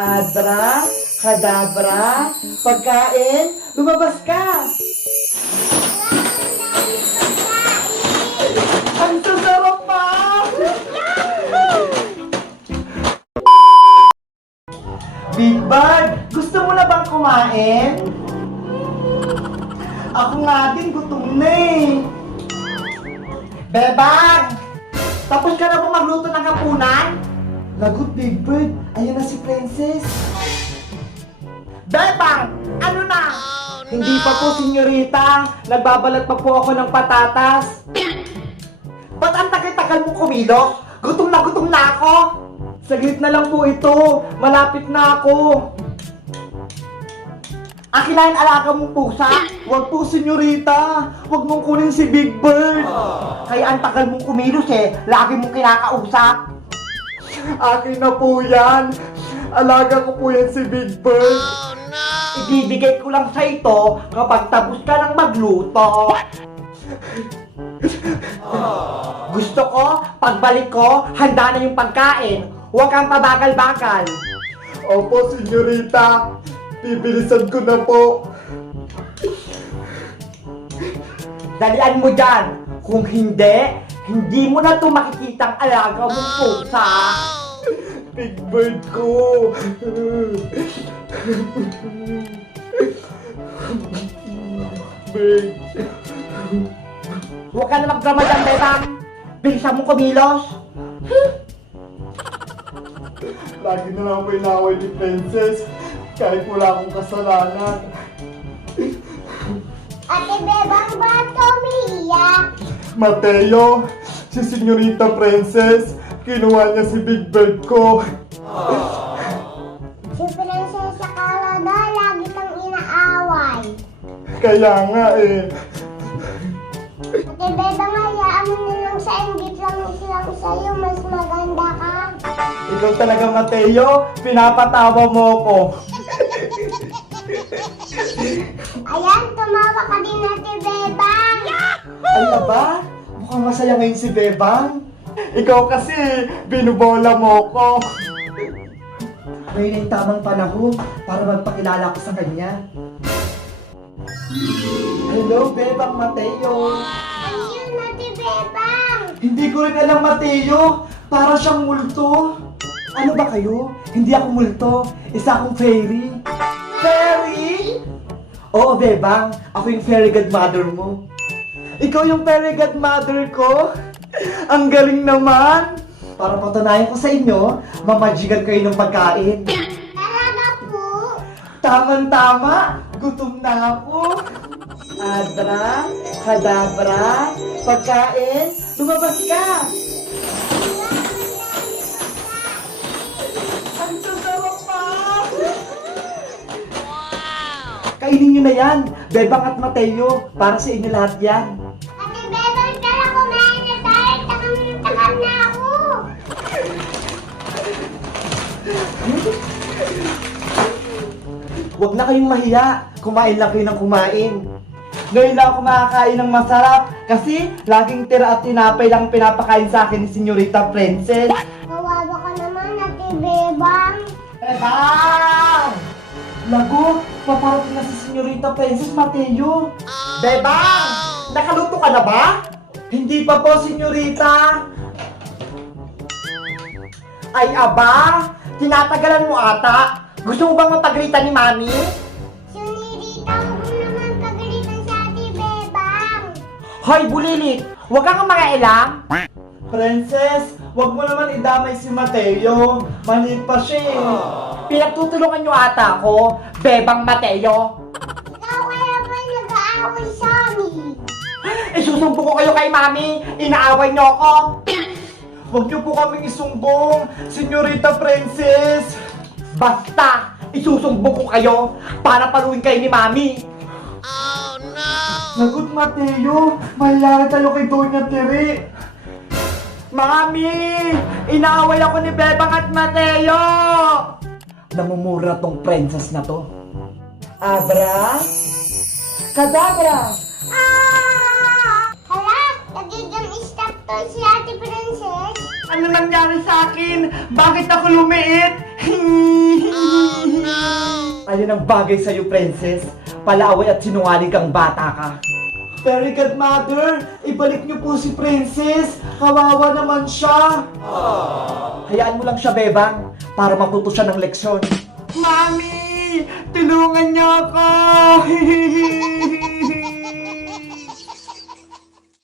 Adra, kadabra, pagkain, lumabas ka! Ang sasarap pa! Big Bird, gusto mo na bang kumain? Ako nga din, gutom na eh. Bebang! Tapos ka na ba magluto ng hapunan? Lagot, Big Bird. Ayun na si Princess. Bebang! Ano na? Hindi pa po, senyorita. Nagbabalat pa po ako ng patatas. Ba't ang tagal-tagal mo kumilos? Gutom na gutom na ako. Saglit na lang po ito. Malapit na ako. Akin na alaga mong pusa. Huwag po, senyorita. Huwag mong kunin si Big Bird. Kaya ang tagal mong kumilos eh. Lagi mong kinakausap. Akin na po yan. Alaga ko po yan si Big Bird. Ibibigay ko lang sa ito kapag tapos ka ng magluto. Gusto ko, pagbalik ko, handa na yung pagkain. Huwag kang pabagal-bagal. Opo, senyorita. Bibilisan ko na po. Dalian mo dyan. Kung hindi, hindi mo na ito makikitang alaga mong pusa. Big bird ko. Big. Huwag ka na magdrama dyan, Bebang. Bilisan mo kumilos. Lagi na lang ako inaway ni Princess. Kahit wala akong kasalanan. Ate Bebang, ba't ka umiiyak? Mateo, si Senyorita Princess, kinuha niya si Big Bird ko. Si Prinsesa Carlotta, lagi kang inaaway. Kaya nga eh. Ate Bebang, hayaan mo na lang sa inggit lang lang sa'yo, mas maganda ka. Ikaw talaga, Mateo. Pinapatawa mo ko. Ayan, tumawa ka din, Ate Bebang. Ay, aba? Mukhang masaya ngayon si Bebang. Ikaw kasi, binubola mo ko. Ngayon ay tamang panahon para magpakilala ko sa kanya. Hello, Bebang Mateo. Ano yun, Ate Bebang? Hindi ko rin alam, Mateo. Para siyang multo. Ano ba kayo? Hindi ako multo. Isa akong fairy. Fairy? Oo, Bebang. Ako yung fairy godmother mo. Ikaw yung fairy godmother ko? Ang galing naman! Para patunayan ko sa inyo, mamajigan kayo ng pagkain. Talaga po? Tama-tama! Gutom na ako! Adra, kadabra, pagkain, lumabas ka! Ang sasarap pa! Kainin nyo na yan, Bebang at Mateo, para sa inyo lahat yan. Huwag na kayong mahiya, kumain lang kayo ng kumain. Ngayon lang ako makakain ng masarap kasi laging tira at tinapay lang pinapakain sa akin ni Senyorita Princess. Kawawa ka naman, Ate Bebang. Bebang! Lago, paparating na si Senyorita Princess Mateo. Bebang! Nakaluto ka na ba? Hindi pa po, Senyorita. Ay, aba! Tinatagalan mo ata. Gusto mo bang mapagalitan ni Mami? Sunirita, huwag mo naman pagalitan sa Ate Bebang. Hoy, bulilit! Huwag kang makailang! Princess, huwag mo naman idamay si Mateo. Maliit pa siya eh. Pinagtutulungan niyo ata ako, Bebang Mateo. Ikaw kaya ba nag-aaway sa amin? Isusumbo ko kayo kay Mami. Inaaway niyo ako. Huwag niyo po kaming isumbong, Senyorita Princess. Basta, isusumbo ko kayo para paluin kayo ni Mami. Lagot Mateo, mahiyaga tayo kay Doña Tiri. Mami! Inaaway ako ni Bebang at Mateo! Namumura tong princess na to. Abra? Kadabra! Ah! Hala, nagiging stop to si Ate Princess. Ano nangyari sa akin? Bakit ako lumiit? Alin ang bagay sa'yo, princess? Palaaway at sinungaling kang bata ka. Fairy Godmother, ibalik niyo po si Princess. Kawawa naman siya. Hayaan mo lang siya, Bebang, para matuto siya ng leksyon. Mami! Tulungan niyo ako!